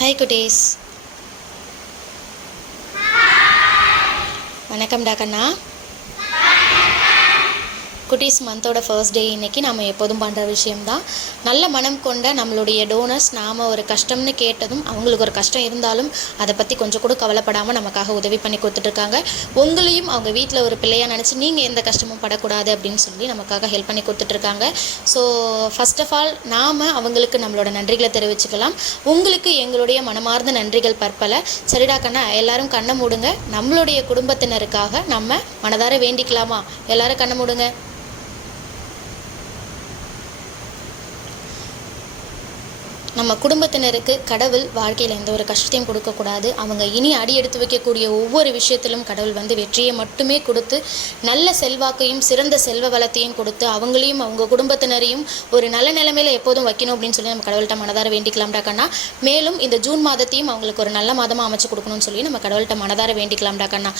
Hi குட்டீஸ். வணக்கம்டா கண்ணா. குட்டீஸ் மந்தோட first day இன்றைக்கி நம்ம எப்போதும் பண்ணுற விஷயம்தான். நல்ல மனம் கொண்ட நம்மளுடைய டோனர்ஸ் நாம் ஒரு கஷ்டம்னு கேட்டதும் அவங்களுக்கு ஒரு கஷ்டம் இருந்தாலும் அதை பற்றி கொஞ்சம் கூட கவலைப்படாமல் நமக்காக உதவி பண்ணி கொடுத்துட்ருக்காங்க. உங்களையும் அவங்க வீட்டில் ஒரு பிள்ளையாக நினச்சி நீங்கள் எந்த கஷ்டமும் படக்கூடாது அப்படின்னு சொல்லி நமக்காக ஹெல்ப் பண்ணி கொடுத்துட்ருக்காங்க. ஸோ ஃபஸ்ட் ஆஃப் ஆல் நாம் அவங்களுக்கு நம்மளோட நன்றிகளை தெரிவிச்சுக்கலாம். உங்களுக்கு எங்களுடைய மனமார்ந்த நன்றிகள் பற்பல. சரிடா கண்ணா, எல்லோரும் கண்ணை மூடுங்க. நம்மளுடைய குடும்பத்தினருக்காக நம்ம மனதார வேண்டிக்கலாமா? எல்லோரும் கண்ணை மூடுங்க. நம்ம குடும்பத்தினருக்கு கடவுள் வாழ்க்கையில் எந்த ஒரு கஷ்டத்தையும் கொடுக்கக்கூடாது. அவங்க இனி அடி எடுத்து வைக்கக்கூடிய ஒவ்வொரு விஷயத்திலும் கடவுள் வெற்றியை மட்டுமே கொடுத்து நல்ல செல்வாக்கையும் சிறந்த செல்வ வளத்தையும் கொடுத்து அவங்களையும் அவங்க குடும்பத்தினரையும் ஒரு நல்ல நிலைமையில் எப்போதும் வைக்கணும் அப்படின்னு சொல்லி நம்ம கடவுள்கிட்ட மனதார வேண்டிக்கலாம்டா கண்ணா. மேலும் இந்த ஜூன் மாதத்தையும் அவங்களுக்கு ஒரு நல்ல மாதமாக அமைச்சு கொடுக்கணும்னு சொல்லி நம்ம கடவுள்கிட்ட மனதார வேண்டிக்கலாம்டா கண்ணா.